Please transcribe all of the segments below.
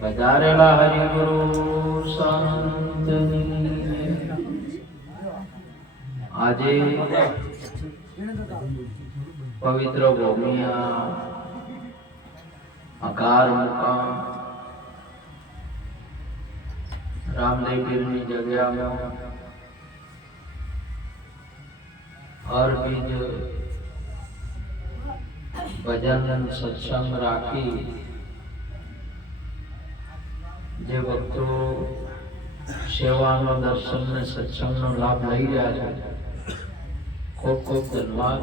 વધારેલા હરિગુરુ સંતની આજે પવિત્ર ભૂમિયા અકાર મુકામ રામદેવ પીરની જગ્યામાં હર બીજ ભજન સત્સંગ રાખી જે ભક્તો સેવાનો દર્શન ને સત્સંગનો લાભ લઈ રહ્યા છે ખૂબ ખૂબ ધન્યવાદ.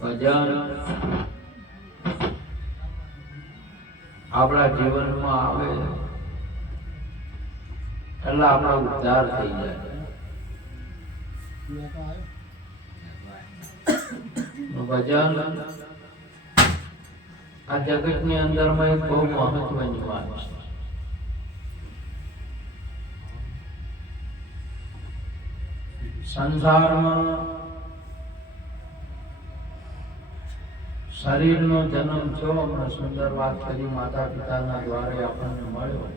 ભજન આપણા જીવનમાં આવે એટલે આપણો ઉદ્ધાર થઈ જાય. ભજન આ જગતની અંદરમાં એક બહુ મહત્વની વાત છે. સંસારમાં શરીરનો જન્મ થયો, હમણાં સુંદર વાત કરી માતા પિતાના દ્વારે આપણને મળ્યો,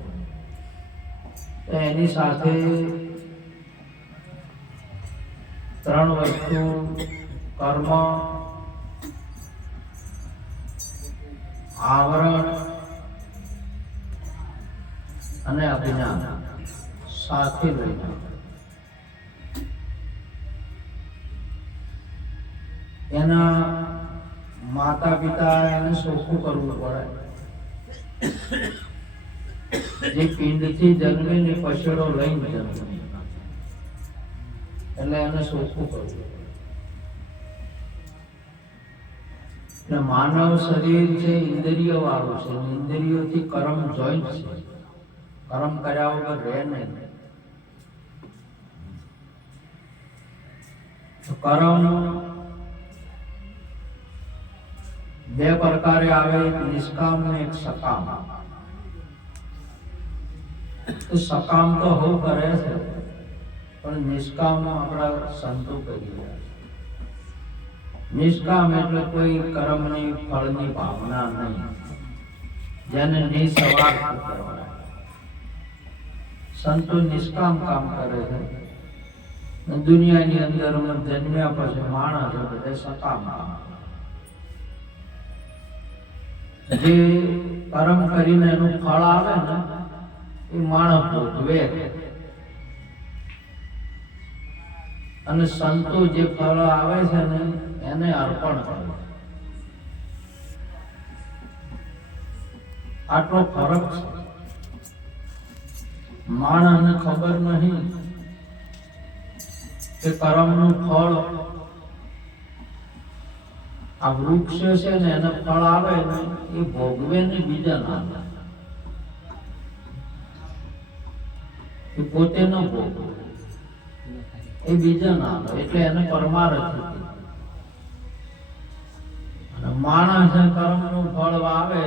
એની સાથે ત્રણ વસ્તુ કર્મ, આવરણ અને અજ્ઞાન સાથે લઈને એના માતા પિતા એને સોખું કરવું પડે. જે પિંડથી જન્મે ને પછડો લઈને જન્મે એટલે એને સોખું કરવું. એટલે માનવ શરીર છે ઇન્દ્રિયો વાળું છે, ઇન્દ્રિયોથી કર્મ જોઈન્ટ છે. કર્મ કર્યા વગર રહે નહીં. કર્મ બે પ્રકારે આવે, એક નિષ્કામ ને એક સકામ. તો સકામ તો હો કરે છે, પણ નિષ્કામ આપણા સંતો કરી રહ્યા છે. નિષ્કામ એટલે કોઈ કર્મની ફળની ભાવના નહીં, જેને નિસ્વાર્થ કહેવાય. સંતો નિષ્કામ કામ કરે છે. દુનિયાની અંદર જન્મ્યા પછી માણસ બધે સકામ કામ. જે કર્મ કરીને એનું ફળ આવે ને એ માણસ ભોગવે, અને સંતો જે ફળ આવે છે ને એને અર્પણ કરે. આટલો ફરક છે. માણસને ખબર નહીં કે કર્મનું ફળ આ વૃક્ષ છે ને એને ફળ આવે ને એ ભોગવે ને બીજા ના આવે, એ પોતે ન ભોગવે, એ બીજા ના આવે, એટલે એને પરમારથ. અને માણસ કર્મનું ફળ આવે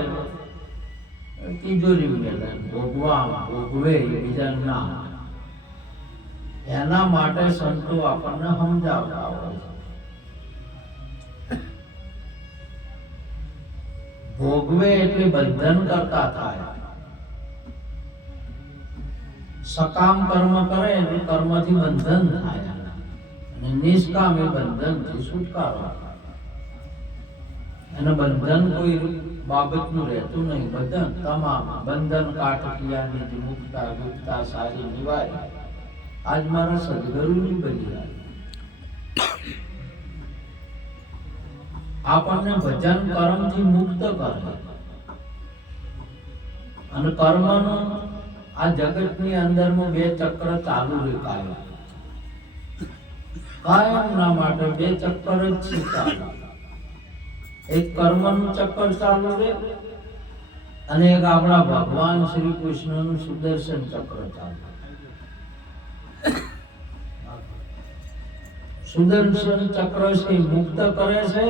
તિજોરી મેલે, ભોગવે બીજા ના. એના માટે સંતો આપણને સમજાવતા હોય છે. ભોગવે એટલે બંધન કરતા થાય. સકામ કર્મ કરે એટલે કર્મથી બંધન થાય, અને નિષ્કામ એ બંધનથી છુટકારો. એને બંધન કોઈ બાબતનું રહેતું નહીં. બંધન તમામ બંધન કાટકિયાની મુક્તા ગુપ્તા સારી નિવાય. આજ મારા સદગુરુની બલિહાર આપણને ભજન કર્મથી મુક્ત કરે. અને કર્મનું આ જગતની અંદરમાં બે ચક્ર ચાલુ રહે કાયમના માટે. બે ચક્ર જ છે ચાલુ. એક કર્મનું ચક્કર ચાલુ રહે અને એક આપણા ભગવાન શ્રી કૃષ્ણનું સુદર્શન ચક્ર ચાલુ. સુદર્શન ચક્ર છે મુક્ત કરે છે,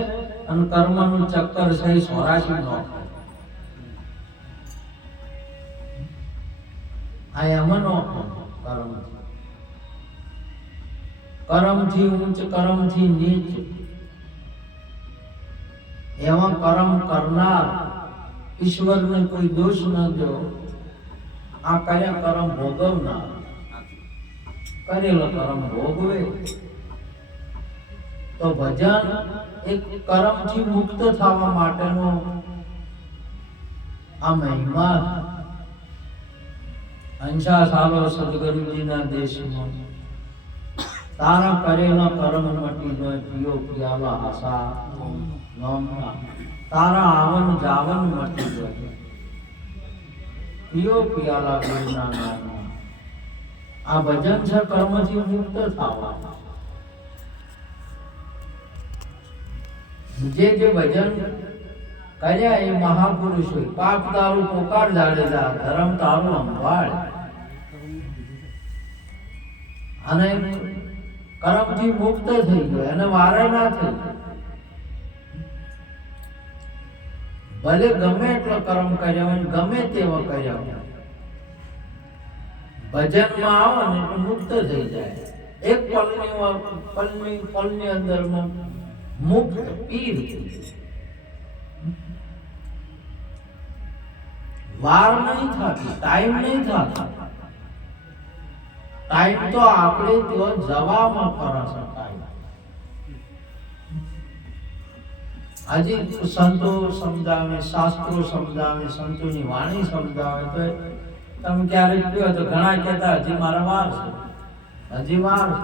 અને કર્મનું ચક્કર છે 84 નો. આ એમનો કર્મ, કર્મથી ઉચ્ચ કર્મથી નીચ, એવા કર્મ કરનાર ઈશ્વરને કોઈ દોષ ન દો. આ કયા કર્મ ભોગવનાર કરેલો કર્મ ભોગવે. તો ભજન એક કર્મથી મુક્ત થવા માટેનો આ મહિમા. અંશા સાલો સદગુરુજીના દેશમાં તારા કરેલા કર્મ મટી જાય પીઓ પિયાલા આશા નોમના. તારા આવન જાવન મટી જાય પીઓ પિયાલા ગુરુના નામના. આ ભજન છે કર્મથી મુક્ત થવા. જે ભજન કર્યા એ મહાપુરુષો. પાપ તારું પોકાર જાડેજા, ધર્મ તારું અંબાળ. અને કર્મથી મુક્ત થઈ ગયો, એને વારે ના થઈ. ભલે ગમે એટલો કર્મ કર્યા હોય, ગમે તેવા કર્યા હોય, ભજનમાં આવો ને એટલે મુક્ત થઈ જાય. એક પલની અંદર મુક્ત પીર. વાર નહીં થતી, ટાઈમ નહીં થતા. ટાઈમ તો આપણે ત્યાં જવામાં કરે છે. હજી સંતો સમજાવે, શાસ્ત્રો સમજાવે, સંતોની વાણી સમજાવે તો તમે ક્યારેક કહો તો ઘણા કહેતા હજી મારા વાર છે, હજી વાર છે,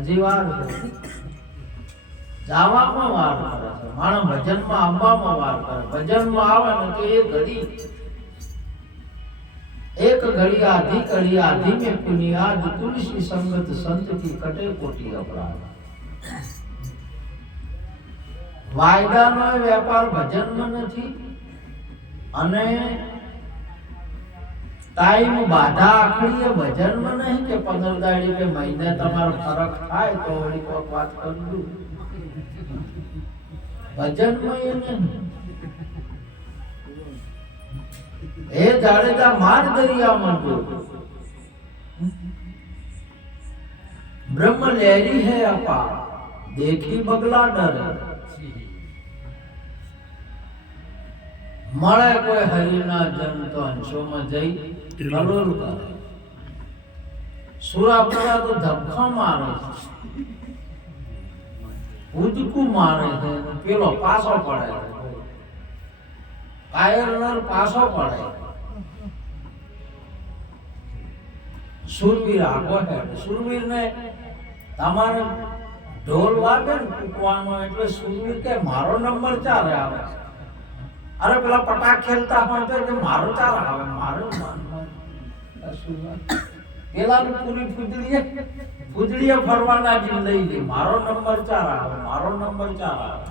હજી વાર છે. જાવામાં વાર કરે છે માણસ, ભજનમાં આવવામાં વાર કરે. ભજનમાં આવે ને તો એક ઘડી આધી કડી આધી में पुनियाद तुलसी संगत संत की कटे कोटी अपराध. વાયદાનો વેપાર ભજનમાં નથી. અને ટાઈમ બાધા આખરી ભજનમાં નહીં કે 15 દાડી કે મહિને તમારો ફરક થાય તો વળી કોઈક વાત કરી દઉં. ભજનમાં એ નહીં. એ જાડેજા માર દરિયામાં ડૂબ, બ્રહ્મ લહેરી है अपार, देखी बगला डरे. મળે કોઈ હરિના જન તો અંશોમાં જઈ કલોલ કરે. સુરાપુરા તો ધબકા મારે છે, ઉદકું મારે છે, પેલો પાછો પડે છે. કાયરનર પાછો પડે. સુરવીર આગો હેડ. સુરવીરને તમારે ઢોલ વાગે ને કૂકવાનો એટલે સુરવીર કે મારો નંબર ચારે આવે. અરે પેલા પટાક ખેલતા હોય તો કે મારો ચાર આવે, મારો પેલા પૂરી ફૂદડીએ ફરવાના જ લઈ લે. મારો નંબર ચાર આવે, મારો નંબર ચાર આવે.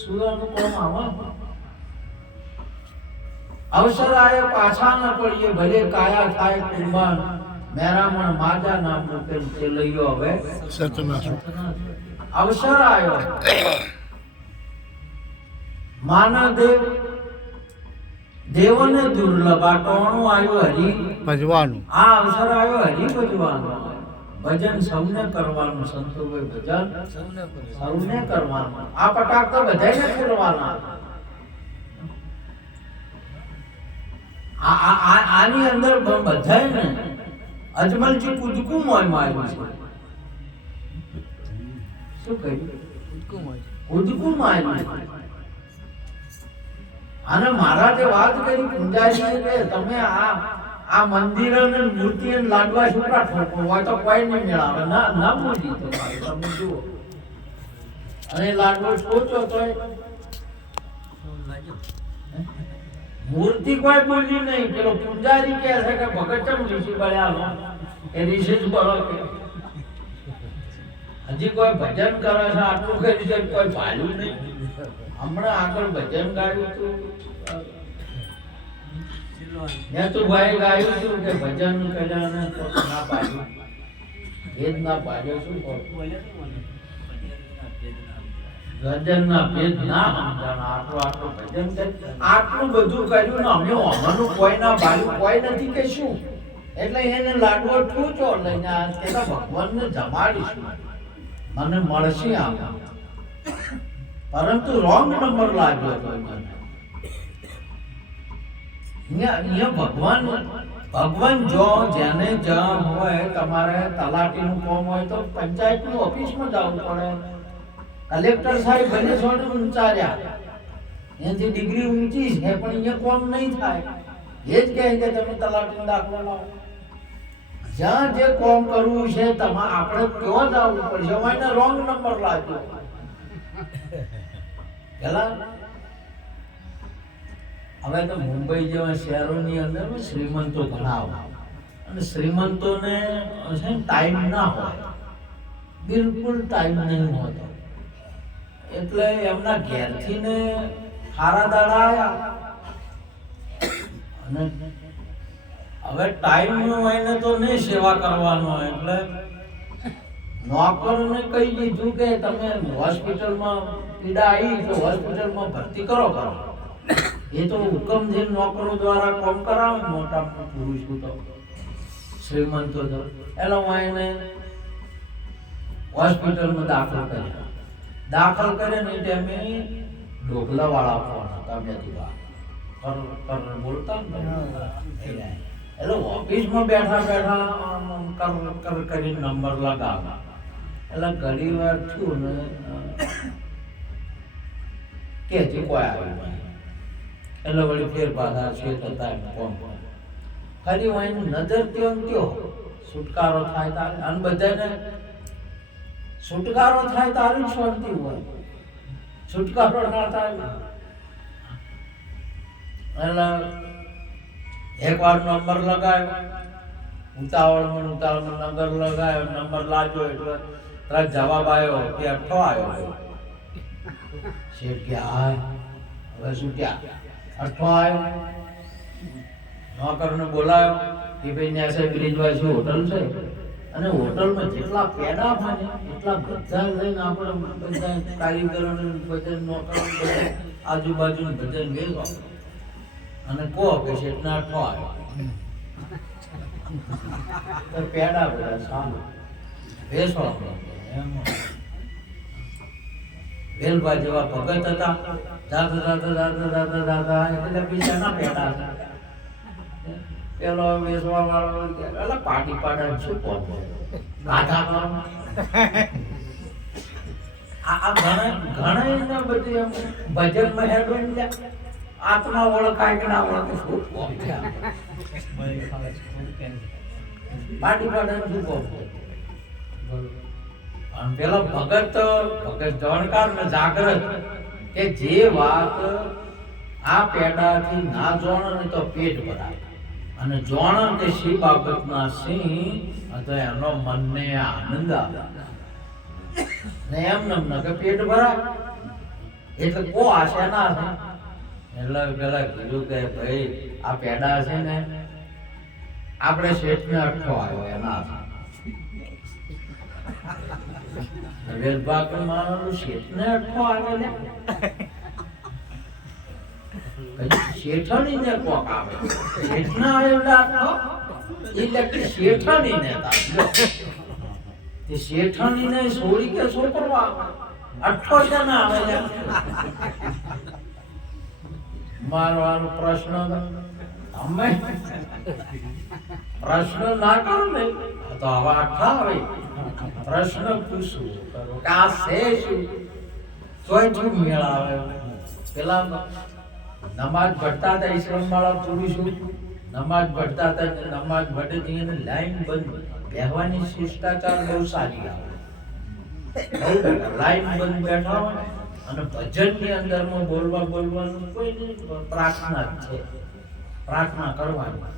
સુરાનું કોમ આવે. અવસર આયો પાછા ન પડીએ, ભલે કાયા થાય કુરબાન. મેરામણ માજા નામ મૂકે તે લઈયો હવે સતનાશ. અવસર આયો માનદેવ દેવને દુર્લભ. આ ટોણું આવ્યું હરી ભજવાનું. આ અવસર આવ્યો હરી ભજવાનું. ભજન સૌને કરવાનું. સંતોએ ભજન સૌને કરવાનું. આ પટાક તો બધાને ફેરવાના. આની અંદર બધાને અજમલજી કૂદકું મોયમાં આવ્યું છે. શું કહ્યું? કૂદકું મોયમાં. અને મહારાજે વાત કરી પૂંજાજી કે તમે આ મંદિર અને મૂર્તિ અને લાડવા છોકરા ઠોકો હોય તો કોઈ નહીં મેળાવે. ના મૂર્તિ તમે જુઓ. અને લાડવો ઠોચો તો મૂર્તિ કોઈ બોલી નહીં. પેલો પૂંજારી કહે છે કે ભગતમ ઋષિ બળ્યા એ ઋષિ જ બળો કે હજી કોઈ ભજન કરે છે આટલું કરી છે કોઈ ભાલ્યું નહીં. હમણાં આગળ ભજન ગાયું હતું મેં તો ભાઈ ગાયું હતું કે ભજન કર્યા ને તો ના પાડ્યું, ભેદ ના પાડ્યો. શું ભજન ના ભેદ ના સમજાણા. આટલું ભજન આટલું બધું કર્યું ને અમે અમારું કોઈ ના પાડ્યું કોઈ નથી કે શું. એટલે એને લાડવો ઠૂચો લઈને ભગવાનને જમાડીશું, મને મળશે આમાં. પરંતુ રોંગ નંબર લાગ્યો હતો મને. ભગવાન જો જેને જ્યાં હોય, તમારે તલાટીનું કામ હોય તો પંચાયતની ઓફિસમાં જવું પડે. કલેક્ટર સાહેબ ભલે છોડ ઊંચાર્યા, એનાથી ડિગ્રી ઊંચી છે, પણ અહીંયા કામ નહીં થાય. એ જ કહે કે તમે તલાટીનો દાખલો લાવો. જ્યાં જે કામ કરવું છે આપણે ક્યાં જવું પડશે. એને રોંગ નંબર લાગ્યો. પેલા હવે તો મુંબઈ જેવા શહેરોની અંદર શ્રીમંતો ઘણા હોય, અને શ્રીમંતોને ટાઈમ ના હોય, બિલકુલ ટાઈમ નહીં હોતો. એટલે એમના ઘેરથી ને સારા દાડા આવ્યા, અને હવે ટાઈમ હોય ને તો નહીં સેવા કરવાનો. એટલે નોકરને કહી દીધું કે તમે હોસ્પિટલમાં પીડા આવી તો હોસ્પિટલમાં ભરતી કરો. એ તો હુકમથી નોકરો દ્વારા કામ કરાવે. મોટા પુરુષો તો શ્રીમંતો તો એટલે હું એને હોસ્પિટલમાં દાખલ કર્યા. દાખલ કરે ને ટાઈમે ઢોકલા વાળા ફોન હતા, બોલતા ને એટલે ઓફિસમાં બેઠા કર કરીને નંબર લગાવ્યા. એટલે ઘણી વાર થયું ને કે કોઈ આવ્યું, એટલે વળી ફેર પાછા છે થતા કોણ ખાલી હું નજર ત્યો છુટકારો થાય તારે. અને બધાને છુટકારો થાય તારી શાંતિ હોય, છુટકારો ના થાય. એટલે એકવાર નંબર લગાવ્યો, ઉતાવળમાં નંબર લગાવ્યો, નંબર લાગ્યો એટલે તરત જવાબ આવ્યો કે અઠો આવ્યો. શેઠ કે હા હવે શું ક્યાં અઠો આવ્યો. નોકરને બોલાયો કે ભાઈ ત્યાં છે બ્રિજવાસી હોટલ છે, અને હોટલમાં જેટલા પેડા બને એટલા બધા લઈને આપણે બધા કારીગરોને બધા નોકરોને આજુબાજુ બધા મેળવા અને કહો કે શેઠના અઠો આવ્યો. પેડા બધા સામે બેસવા વેલભા જેવા ભગત હતા. દાદા એટલે બીજા ના પેડા હતા. પેલો વેસવા વાળો એટલે પાટી પાડા શું પહોંચે ગાધા કરો. આ ઘણા બધી ભજનમાં હેડો આત્મા ઓળખાય કે ના ઓળખે શું પહોંચ્યા પાટી પાડા શું પહોંચે. પેલા ભગત જાણકાર ને જાગૃત કે જે વાત આ પેડાથી ના જોણ ને તો પેટ ભરાય, અને જોણ કે શી બાબતના સિંહ તો એનો મનને આનંદ આવે ને એમ નમ કે પેટ ભરાય. એટલે કો આશા ના છે. એટલે પેલા કીધું કે ભાઈ આ પેડા છે ને આપણે શેઠને અઠો આવ્યો એના વેલભાગ મારું શેઠને અઠો આવ્યો ને શેઠાણીને કોક આવે. શેઠના આવેલા એટલે શેઠાણીને તે શેઠાણીને છોડી કે છોકરો અઠો છે ને આવે. મારો પ્રશ્ન અમે પ્રશ્ન ના કરો ને તો હવે અઠા આવે. પ્રશ્ન પૂછું કે આ છે શું, તોય શું મેળ આવે. પેલા નમાજ ભણતા હતા ઈસ્લામ વાળા પુરુષો, નમાજ ભણતા હતા. નમાજ ભણે એને લાઈન બંધ બેહવાની શિષ્ટાચાર બહુ સારી આવે. લાઈન બંધ બેઠા હોય અને ભજનની અંદરમાં બોલવાનું કોઈ નહીં, પ્રાર્થના જ છે. પ્રાર્થના કરવાની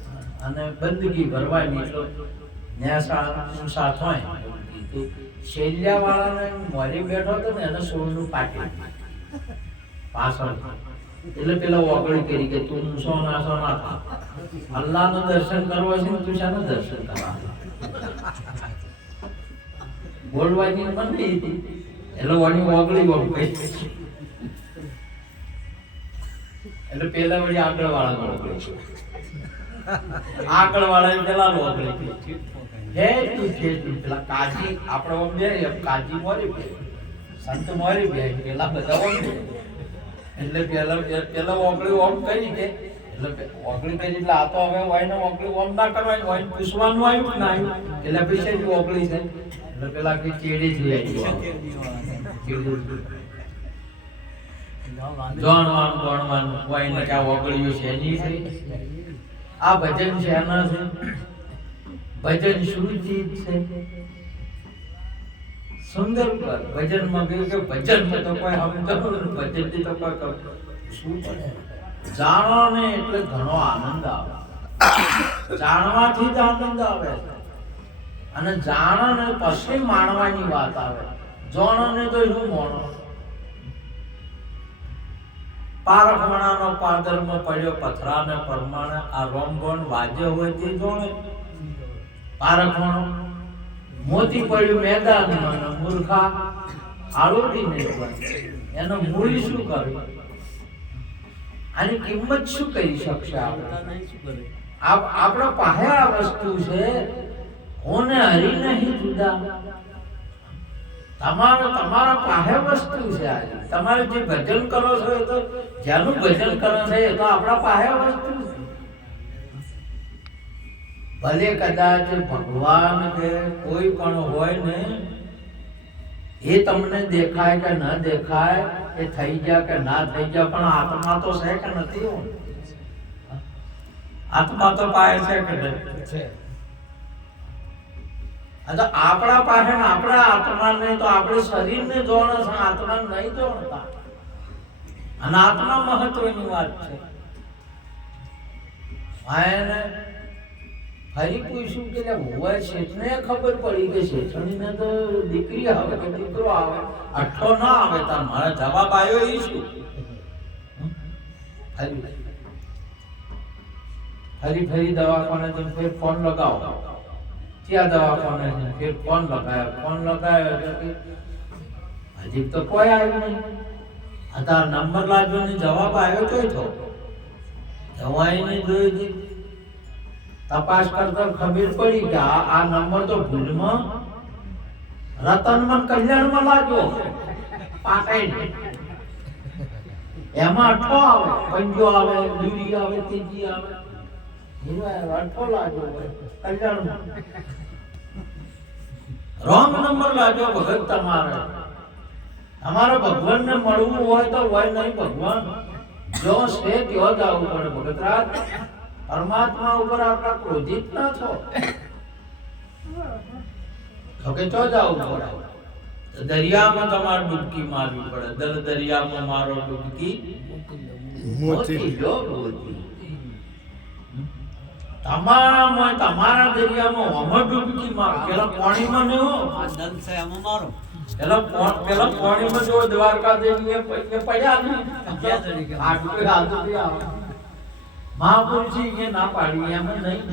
અને બંદગી ભરવાની. એટલો ન્યાસા સાથ હોય શૈલ્યા વાળાને મોરી બેઠો હતો ને એને સોળનું પાટી પાછળ. એટલે પેલા ઓગળી કરી કે તું સોના થા, અલ્લાહનું દર્શન કરવા છે તું શાનું દર્શન કરવા. બોલવાની મન નહીં હતી એટલે વળી ઓગળી. એટલે પેલા વળી આગળ વાળા ઓગળી, આગળ વાળા પેલા ઓગળી. હે તું છે પેલા કાજી આપણે બે કાજી મોરી સંત મારી બે પેલા બધા ઓગળી એટલે પેલા ઓગળી ઓમ કરી કે એટલે ઓગળી કરી એટલે આ તો હવે વાઈને ઓગળી ઓમ ના કરવાની વાઈને પૂછવાનું આવ્યું કે ના આવ્યું એટલે પૈસા જ ઓગળી છે એટલે પેલા કે ચેડી જ લઈ જાણવાનું ગણવાનું વાઈને કે ઓગળ્યું છે એની છે આ ભજન છે એના છે ભજન શું ચીજ છે સુંદર ભજન માં કહ્યું કે ભજન માં તો કોઈ સમજવું ભજન થી તો કોઈ શું પડે જાણો ને એટલે ઘણો આનંદ આવે જાણવાથી જ આનંદ આવે અને જાણો ને પછી માણવાની વાત આવે જાણો ને તો શું મોણો પારખમણાનો પાદરમાં પડ્યો પથરાને પરમાણે આ રોમગોણ વાજ્ય હોય તે જોણે પારખમણો મોતી પડ્યું મેદાનમાં મૂર્ખા આળોટી નહીં એનો મૂળ શું કર્યું આની કિંમત શું કરી શકશે આપણા પાસે આ વસ્તુ છે કોને હરી નહીં જુદા તમારા પાસે વસ્તુ છે આજે તમારે જે ભજન કરો છો એ તો જેનું ભજન કરો છો એ તો આપણા પાસે વસ્તુ છે ભલે કદાચ ભગવાન કે કોઈ પણ હોય ને એ તમને દેખાય કે ન દેખાય એ થઈ ગયા કે ના થઈ ગયા પણ આત્મા તો છે કે નથી આત્મા તો પાય છે કે છે તો આપણા પાસે આપણા આત્માને તો આપણે શરીરને જોડે છે આત્માને નહીં જોડતા અને આત્મા મહત્વની વાત છે આને ફરી પૂછ્યું કે હોવા શેઠને ખબર પડી કે શેઠણીને તો દીકરી આવે કે દીકરો આવે અઠ્ઠો ના આવે તાર મારે જવાબ આવ્યો એ શું ફરી દવાખાને જઈને ફેર ફોન લગાવો ક્યાં દવાખાને જઈને ફેર ફોન લગાવ્યો એટલે હજી તો કોઈ આવ્યું નહીં આ તાર નંબર લાગ્યો ને જવાબ આવ્યો તો થયો દવાઈ નહીં જોઈ તપાસ કરતા ખબર પડી કે આ નંબર તો ભૂલમાં રતનમાં કલ્યાણમાં લાગ્યો પાટાઈ એમાં અઠો આવે પંજો આવે દૂરી આવે ત્રીજી આવે અઠો લાગ્યો કલ્યાણમાં રોંગ નંબર લાગ્યો ભગત તમારે ભગવાનને મળવું હોય તો હોય નહીં ભગવાન જો છે ત્યાં જ આવવું પડે ભગતરાજ પરમાત્મા ઉપર આપણા ક્રોધિત ના છો તો કે ચો જાવું પડે દરિયામાં તમારે ડૂબકી મારવી પડે દરિયામાં મારો ડૂબકી મોતી લો મોતી તમારા દરિયામાં હમ ડૂબકી મારો પેલા પાણીમાં ને હો આ દંત છે આમાં મારો પેલા પાણીમાં જો દ્વારકા દેવી એ પડ્યા ને જે તરીકે આટલું હાલતું આવે મહાપુરુષજી ના પાડી એમ નહીં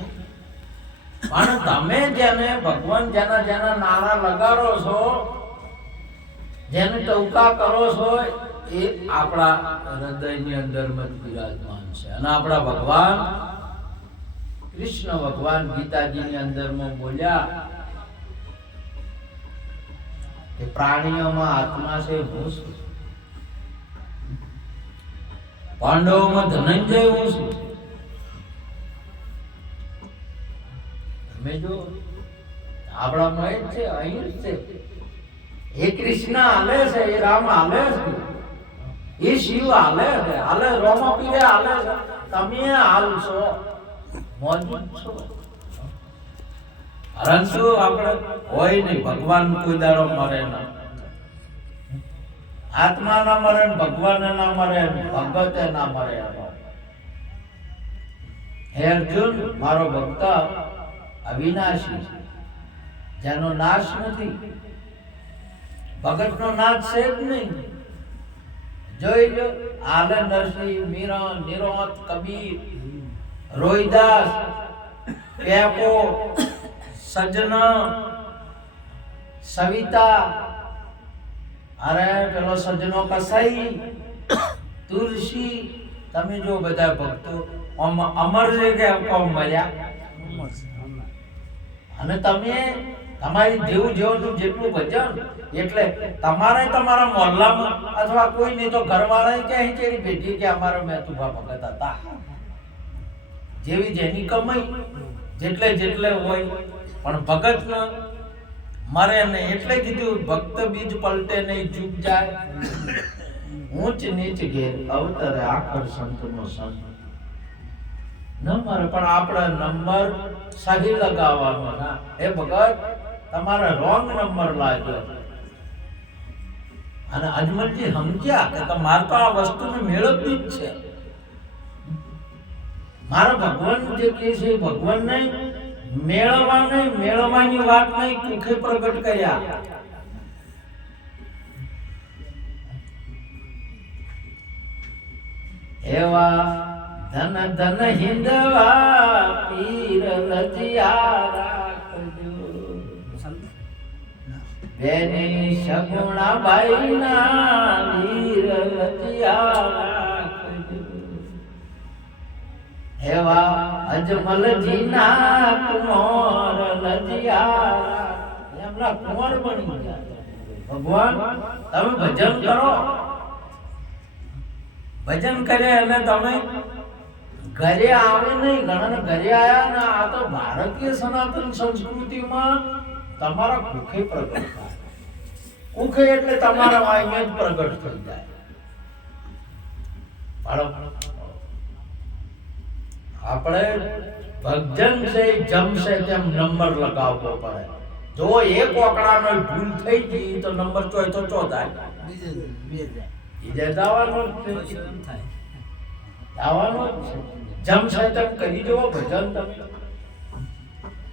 પણ તમે જેને ભગવાન જેના નારા લગાડો છો જેને ટૌકા કરો છો એ આપણા હૃદયની અંદર બિરાજમાન છે અને આપણા ભગવાન કૃષ્ણ ભગવાન ગીતાજીની અંદરમાં બોલ્યા કે પ્રાણીઓમાં આત્મા છે હું છું પાંડવોમાં ધનંજય હું છું તમે જો આપણામાં જ છે અહીં જ છે એ કૃષ્ણ હાલે છે એ રામ હાલે છે એ શિવ હાલે છે હાલે રોમાપીરે હાલે છે તમે હાલશો મોજૂદ છો પરંતુ આપણે હોય નહીં ભગવાન કોઈ દાડો મરે ના આત્મા ના મરે ભગવાન ના મરે ભગત ના મરે હે અર્જુન મારો ભક્ત અવિનાશી જેનો નાશ નથી ભગત નો નાશ છે જ નહીં જોઈ લો આલે નરસિંહ મીરા નિરોધ કબીર રોહિદાસ પેપો સજ્જના સવિતા અરે પેલો સજ્જનો કસાઈ તુલસી તમે જો બધા ભક્તો અમર છે કે કોમ મળ્યા અને તમે તમારી જેવું જેવું જેટલું ભજન એટલે તમારે તમારા મોહલ્લામાં અથવા કોઈ નહીં તો ઘરવાળા કે અહીં કેરી ભેટી કે અમારા મેતુભા ભગત હતા. જેવી જેની કમાઈ જેટલે જેટલે હોય પણ ભગત મરે નહીં. એટલે કીધું ભક્ત બીજ પલટે નહીં ચૂપ જાય. ઊંચ નીચ ઘેર અવતરે આખર સંતનો સંત. નંબર પણ આપણે નંબર સહી લગાવવાનો ના. હે ભગત તમારે રોંગ નંબર લાગ્યો. અને અજમલજી સમજ્યા કે તમારે તો આ વસ્તુને મેળવવી જ છે. મારા ભગવાન જે કહે છે ભગવાન નહીં મેળવવા નહીં, મેળવવાની વાત નહીં, કુખે પ્રગટ કર્યા. એવા ધન ધન હિંદવા પીર લજિયા રાખજો. બેની સગુણા બાઈ ના વીર લજિયા રાખજો. એવા અજમલજી ના કુંવર લજિયા એમના કુંવર બની ગયા. ભગવાન તમે ભજન કરો. ભજન કરે અને તમે ઘરે આવે નહીં. ઘણા ઘરે આયા ને આ તો ભારતીય સનાતન સંસ્કૃતિમાં તમારા કુખે પ્રગટ થાય. કુખે એટલે તમારા અહીંયા જ પ્રગટ થઈ જાય. આપણે ભજન છે જમશે તેમ નંબર લગાવવો પડે. જો એક ઓકડાનો ભૂલ થઈ ગઈ તો નંબર ચોય તો ચો થાય. જમશે તેમ કરી જુઓ ભજન તમે.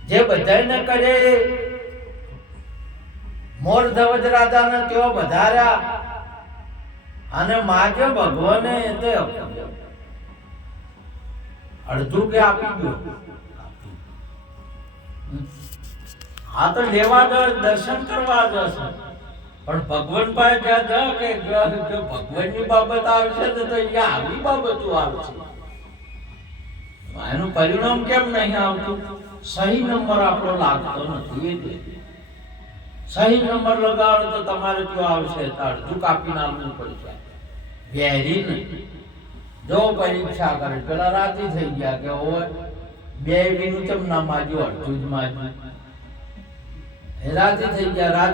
જે બધાને કરે મોર ધવજ રાજાને તેઓ વધાર્યા અને માગે ભગવાને તે અડધું કે આપી ગયો. હા તો લેવા દર્શન કરવા જશે પણ ભગવાન પાસે જ્યાં જા કે જો ભગવાનની બાબત આવશે તો અહીંયા આવી બાબતો આવશે. એનું પરિણામ કેમ નહીં આવતું? સહી નંબર આપણો લાગતો નથી. એટલે સહી નંબર લગાડો તો તમારે જો આવશે તો અડધું કાપી નાખવું પડશે. વેરી નહીં. જો પરીક્ષા કરે પેલા રાજી થઈ ગયા કે હોય બે વીનું કેમ ના માજ્યું અડધું જ માજ્યું. રાજી થઈ ગયા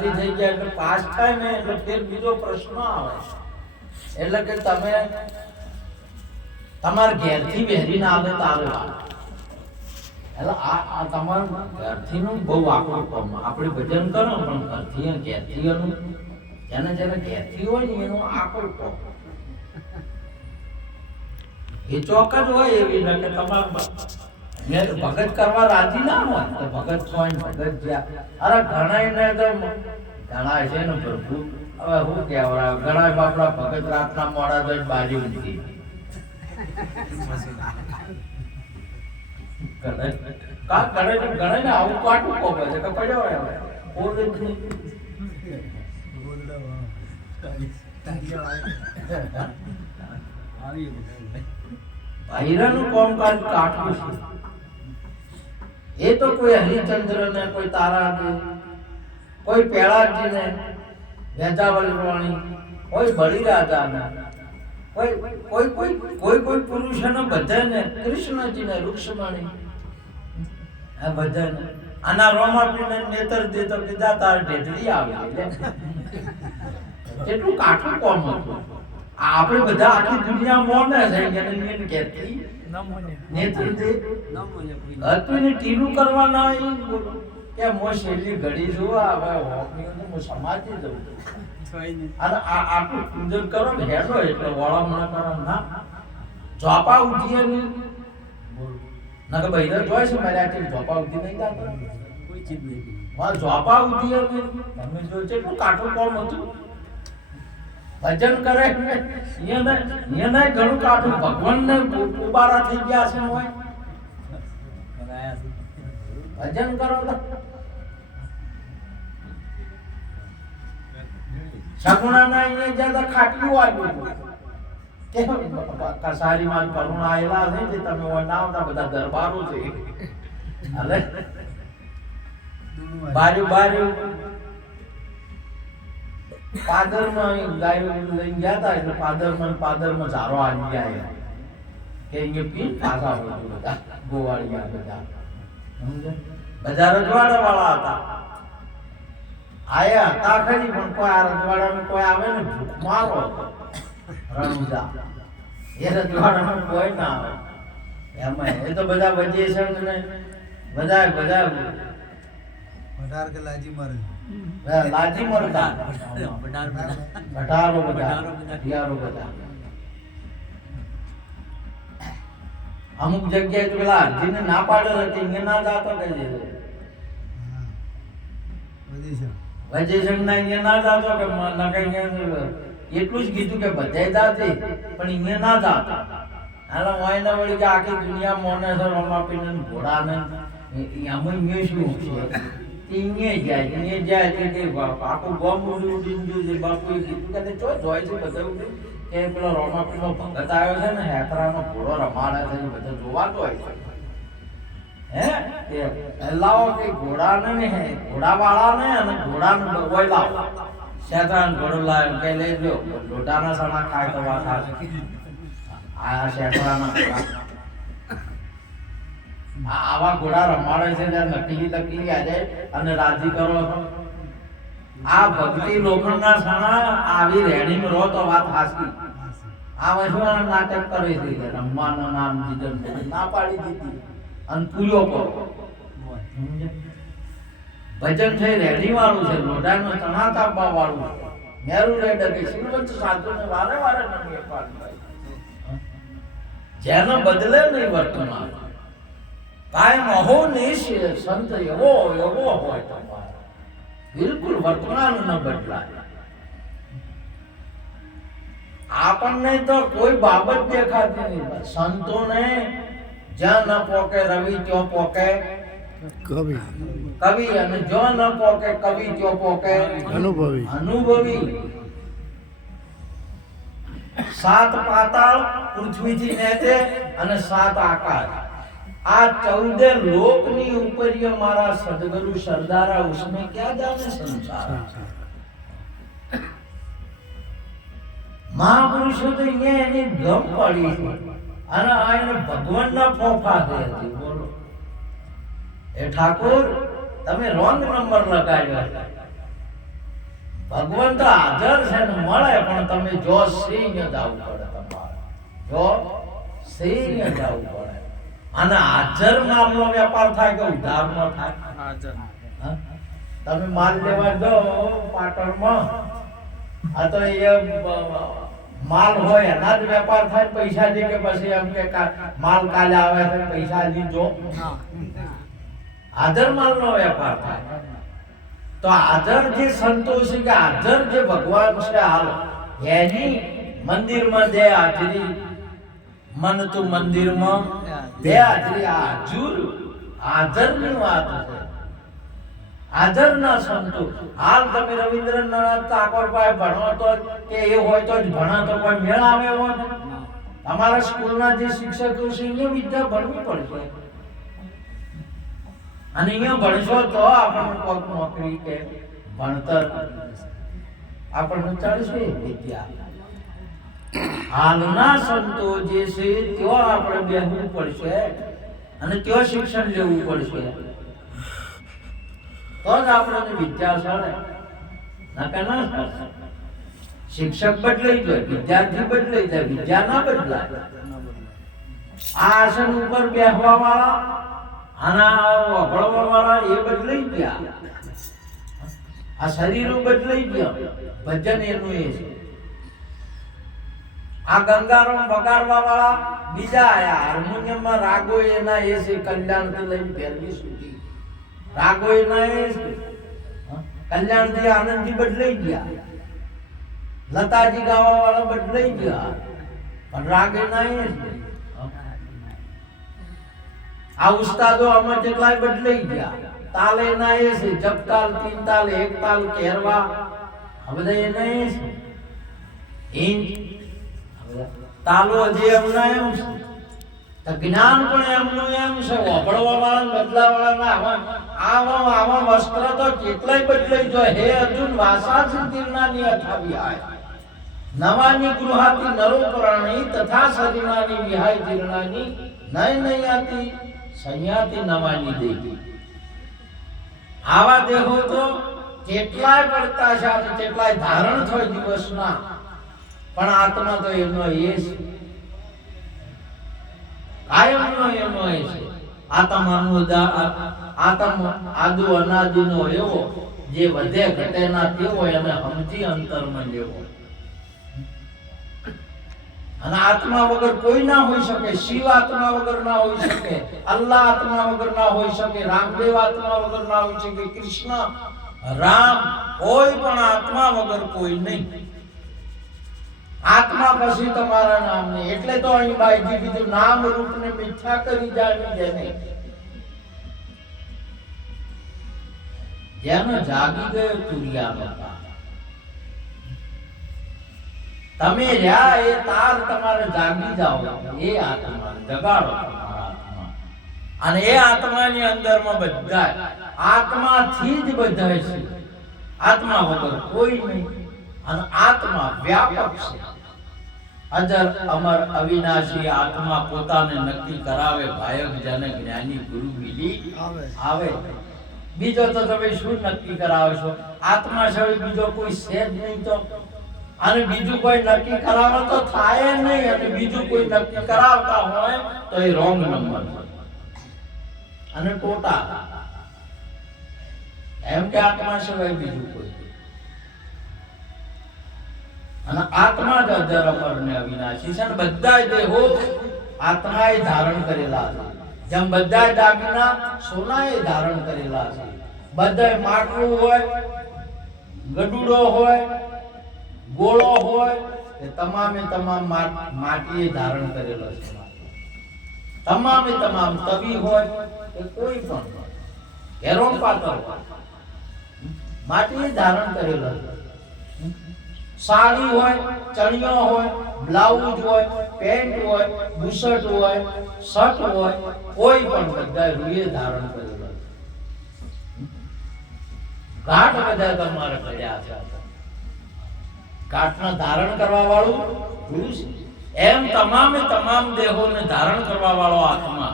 એટલે પાસ થાય ને એટલે ફેર બીજો પ્રશ્ન આવે. એટલે કે તમે તમારા ઘેરથી વેરી ના આવે તારે એટલે આ તમારું ઘરથી નું બહુ આકરું કામ. આપણે ભજન કરો પણ ઘરથી ઘેરથી એનું જેને જેને ઘેરથી હોય ને એનું આકરું કામ એ ચોક્કસ હોય. એવી કે તમારું ભગત કરવા રાજી ના હોય તો ભગત હોય ભગત જ્યાં. અરે ઘણા તો ઘણા છે ને પ્રભુ હવે શું કહેવાય ઘણા બાપડા ભગત રાતના મોડા તો બાજી ઊંધી ઘણા ને આવું કાટું કોપે છે કે પડ્યો ભાઈરાનું કામકાજ કાટું છે. એ તો કોઈ હરિચંદ્ર ને કોઈ તારા ને કોઈ પેળાજી ને વેજાવલી રાણી કોઈ બલિરાજા ને કોઈ પુરુષનો બધાને કૃષ્ણજી ને રૂક્ષ્મણી આ બધાને આના રોમાપીને નેતર દેતો કે જા તાર ઢેઢડી આવી એટલે કેટલું કાઠું કોમ હતું. આપણે બધા આખી દુનિયા મોને છે એને કેતી નેતર દે હતું ને ટીલું કરવા ના કે મો શેલી ઘડી જો આવે હોકની હું સમાજી દઉં અને આટલું પૂજન કરો ને હેડો એટલે વળામણા કરો ના જોપા ઉઠીએ ને ના કે બૈરા જોઈ છે મારે આટલી જોપા ઉઠી નહીં જાતો કોઈ ચીજ નહીં માં જોપા ઉઠીએ ને તમે જો કેટલું કાઠું કોમ હતું. ભજન કરે એને ઘણું કાઠું. ભગવાનને ઉબારા થઈ ગયા છે હોય ભજન કરો તો સગુણાના અહીંયા જ્યાં ખાટલું આવ્યું કે કસારીમાં કરુણા આવેલા છે જે તમે ના આવતા બધા દરબારો છે. હવે બારી પાદરમાં ગાયો લઈને ગયા હતા એટલે પાદરમાં ઝારો આવી ગયા કે અહીંયા પી પાછા હોય બધા ગોવાળિયા બધા બધા રજવાડા વાળા હતા આયા હતા ખરી પણ કોઈ આ રજવાડામાં કોઈ આવે ને ભૂખ મારો રણુજા એ રજવાડામાં કોઈ ના આવે એમાં એ તો બધા વજેસન ને બધા ભટાર કે લાજી મરે લાજી મરતા ભટારો બધા યારો બધા અમુક જગ્યાએ તો પેલા જેને ના પાડ્યો હતી એને ના જાતો કહી દીધો વજેસન ના એને ના જાતો કે ના કઈ એટલું જ કીધું કે બધાય જાતે પણ એને ના જાતો આલા વાયના વળી કે આખી દુનિયા મોને સર રમાપીને ઘોડાને આમાં ઇંગ્લિશ શું છે ઇંગ્લિશ જાય કે આખું ગોમ ઉડી બાપુ કીધું કે ચો જોય છે બધા ઉડી કે પેલો રમાપીનો ભગત આવ્યો છે ને હેકરાનો ઘોડો રમાડે છે બધા જોવાતો હોય છે હે લાવો કે ઘોડાને ને ઘોડાવાળાને અને ઘોડાને કોઈ લાવો શેતાન ઘોડો લાવ્યો કે લઈ લો લોટાના સણા ખાય તો વાત આ શેકડાના ઘોડા આવા ઘોડા રમાડે છે ત્યારે નકલી તકલી આજે અને રાજી કરો આ ભક્તિ લોખંડના સણા આવી રેડીમાં રહો તો વાત હાસી આ વસ્તુ નાટક કરે છે રમવાનું નામ જીજન ના પાડી દીધી અને પૂરો કરો ભજન છે રેડી વાળું છે લોઢાનો ચણા તાપવા વાળું મેરું રેડ કે શિવવંત સાધુને વારે નમી પાડી જેનો બદલે નહીં વર્તમાન કાયમ અહો નિશ સંત એવો હોય તમારો બિલકુલ વર્તમાન ન બદલાય આપણને તો કોઈ બાબત દેખાતી નહીં સંતોને જ્યાં ન પોકે રવિ ત્યાં પોકે કવિ અને જો ન પોકે કવિ ત્યાં પોકે અનુભવી સાત પાતાળ પૃથ્વીથી નેચે અને સાત આકાશ આ 14 લોકની ઉપરીય મારા સદગુરુ સરદારા ઉસમે ક્યાં જાને સંસાર મહાપુરુષો તો અહીંયા એની ગમ પડી છે અને આ એને ભગવાનના ફોફા દે છે બોલો એ ઠાકોર તમે રોંગ નંબર લગાવ્યો ભગવાન તો હાજર છે ને મળે પણ તમે જો સિંહ જાવું પડે તમારે જો સિંહ જાવું પડે અને હાજર માલનો વેપાર થાય કે ઉધારનો થાય હાજર તમે માલ લેવા જાઓ પાટણમાં આ તો એ માલ હોય એના જ વેપાર થાય પૈસા દે કે પછી એમ કે માલ કાલે આવે છે પૈસા લીધો હાજર માલનો વેપાર થાય તો હાજર જે સંતોષ કે હાજર જે ભગવાન છે હાલ એની મંદિરમાં દે હાજરી મન તો મંદિરમાં દે હાજરી હાજરની વાત છે હાજરના સંતો હાલ તમે રવિન્દ્રનાથ ટાગોર પાસે ભણો તો કે એ હોય તો જ ભણા તો કોઈ મેળ આવે એવો ને અમારા સ્કૂલના જે શિક્ષકો છે એ વિદ્યા ભણવી પડશે અને અહીંયા ભણશો તો આપણને કોઈ નોકરી કે ભણતર આપણને ચાલશે વિદ્યા હાલના સંતો જે છે તેઓ આપણે બેહવું પડશે અને તેઓ શિક્ષણ લેવું પડશે તો જ આપણને વિદ્યા સળે નકર ના સળે શિક્ષક બદલાઈ જાય વિદ્યાર્થી બદલાઈ જાય વિદ્યા ના બદલાય આ આસન ઉપર બેહવા વાળા આના વગળવા વાળા એ બદલાઈ ગયા આ શરીરો બદલાઈ ગયા ભજન એનું એ છે આ ગંગારામ વગાડવા વાળા બીજા આયા હાર્મોનિયમમાં રાગો એના એ છે કલ્યાણથી લઈને ભેરવી સુધી રાગો એના એ છે કલ્યાણથી આનંદજી બદલાઈ ગયા લતાજી ગાવા વાળા બદલાઈ ગયા પણ રાગ એના એ છે આ ઉસ્તાદો આમાં કેટલાય બદલાઈ ગયા તાલ એના એ છે જપ તાલ તીન તાલ એક તાલ કેરવા આ બધા એના એ છે તાલો જે હમણાં એમ છે તો જ્ઞાન પણ એમનું એમ છે, વાપરવા વાળા બદલાવાળા આવા વસ્ત્ર તો કેટલાય બદલાઈ જાય. હે અર્જુન, વાસાથી તીર્ણાની અથાવી આય નવાની ગૃહાતી નરો પ્રાણી તથા શરીરાની વિહાય તીર્ણાની નય નયાતી સંયાતી નવાની દેવી. આવા દેહો તો કેટલાય પડતા છે અને કેટલાય ધારણ થાય દિવસના, પણ આત્મા તો એનો એ છે, કાયમનો એનો એ છે. આત્માનું આત્મ આદુ અનાદિનો એવો જે વધે ઘટે ના તેવો એને સમજી અંતરમાં લેવો. અને આત્મા વગર કોઈ ના હોઈ શકે. શિવ આત્મા વગર ના હોઈ શકે, અલ્લાહ આત્મા વગર ના હોઈ શકે, રામદેવ આત્મા વગર ના હોઈ શકે, કૃષ્ણ રામ કોઈ પણ આત્મા વગર કોઈ નહીં. આત્મા પછી તમારા નામ નહીં. એટલે તો અહીં બાઈજી કીધું, નામ રૂપ ને મિથ્યા કરી જાણવી જેને. જેનો જાગી ગયો તુરિયાનો તમે રહ્યા એ તાર તમારે જાગી જાઓ, એ આત્મા જગાડો તમારા આત્મા. અને એ આત્માની અંદરમાં બધા આત્માથી જ બધા છે, આત્મા વગર કોઈ નહીં. અને આત્મા વ્યાપક છે, અજર અમર અવિનાશી. આત્મા પોતાને નક્કી કરાવે, ભાયક જન જ્ઞાની ગુરુ મિલી આવે. બીજો તો તમે શું નક્કી કરાવો છો? આત્મા સિવાય બીજો કોઈ છે જ નહીં. તો અને બીજું કોઈ નક્કી કરાવે તો થાય નહીં, અને બીજું કોઈ નક્કી કરાવતા હોય તો એ રોંગ નંબર અને ટોટા. એમ કે આત્મા સિવાય બીજું કોઈ. અને આત્મા જ અજર અમર ને અવિનાશી છે. અને બધા દેહો આત્માએ ધારણ કરેલા છે. જેમ બધા દાગીના સોનાએ ધારણ કરેલા છે. બધા માટલું હોય, ગડુડો હોય, ગોળો હોય, એ તમામે તમામ માટીએ ધારણ કરેલો છે. તમામે તમામ તવી હોય એ કોઈ પણ ઘેરો પાતળ માટીએ ધારણ કરેલો છે. સાડી હોય, ચણિયો હોય, બ્લાઉઝ હોય, પેન્ટ હોય, બુશર્ટ હોય, શર્ટ હોય, કોઈ પણ બધા રૂએ ધારણ કરેલો છે. ઘાટ બધા તમારે પડ્યા છે. ઘાટના ધારણ કરવા વાળું ગુરુ છે. એમ તમામે તમામ દેહોને ધારણ કરવા વાળો આત્મા.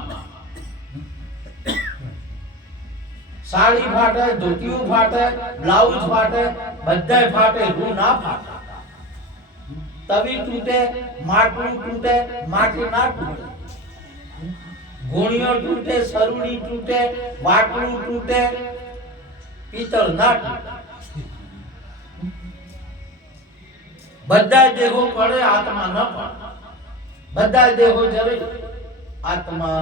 સાડી ફાટે, ધોતિયું ફાટે, બ્લાઉઝ ફાટે, બધાય ફાટે, રૂ ના ફાટે. તવી તૂટે, માટલું તૂટે, માટી ના તૂટે, ઘોણીઓ તૂટે, સરુડી તૂટે, માટલું તૂટે, પિત્તળ ના તૂટે. બધા દેહો પડે, આત્મા ન પડે. બધા દેહો જરે, આત્મા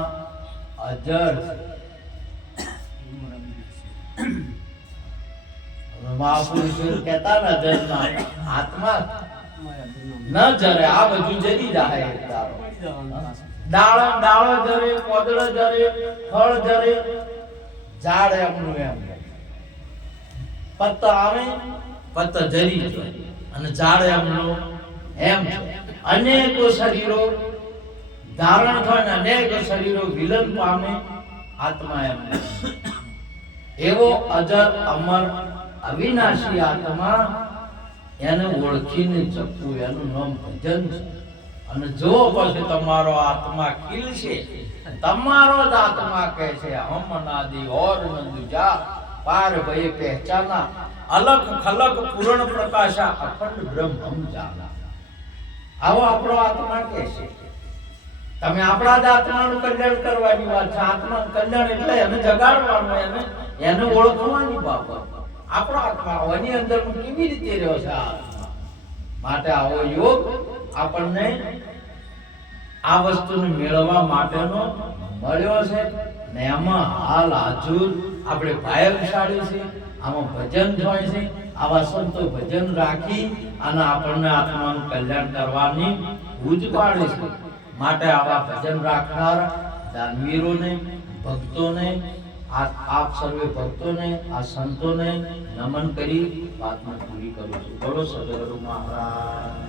અજર છે. મહાપુરુષો કહેતા ને અજરના આત્મા ન જરે. આ બધું જરી જાય. ડાળો જરે, કોદળો જરે, ફળ જરે, ઝાડ એમનું એમ. પત્તા આવે, પત્તા જરી જાય, અને ઝાડ એમનું એમ છે. અનેકો શરીરો ધારણ થાય ને અનેક શરીરો વિલન પામે, આત્મા એમ. એવો અજર અમર અવિનાશી આત્મા, એને ઓળખીને જપવું એનું નામ ભજન છે. અને જો પછી તમારો આત્મા ખીલશે, તમારો જ આત્મા કહે છે, હમ અનાદિ ઓર ન દુજા પાર ભય પહેચાના, અલખ ખલક પૂર્ણ પ્રકાશા અખંડ બ્રહ્મ જાના. આવો આપણો આત્મા કહે છે. તમે આપણા જ આત્માનું કલ્યાણ કરવાની વાત છે. આત્માનું કલ્યાણ એટલે એને જગાડવાનું, એને ઓળખવાની બાબત. આપણો આત્મા એની અંદર કેવી રીતે રહ્યો છે આત્મા. માટે આવો યોગ આપણને આ વસ્તુને મેળવવા માટેનો મળ્યો છે. ને એમાં હાલ હાજર આપણે ભાયશાળી છે. આમાં ભજન થાય છે. આવા સંતો ભજન રાખી અને આપણને આત્માનું કલ્યાણ કરવાની બૂજ પાડે છે. માટે આવા ભજન રાખનાર દાનવીરોને, ભક્તોને, આપ સર્વે ભક્તોને, આ સંતોને નમન કરી વાતને પૂરી કરું છું. બોલો સદગુરુ મહારાજ.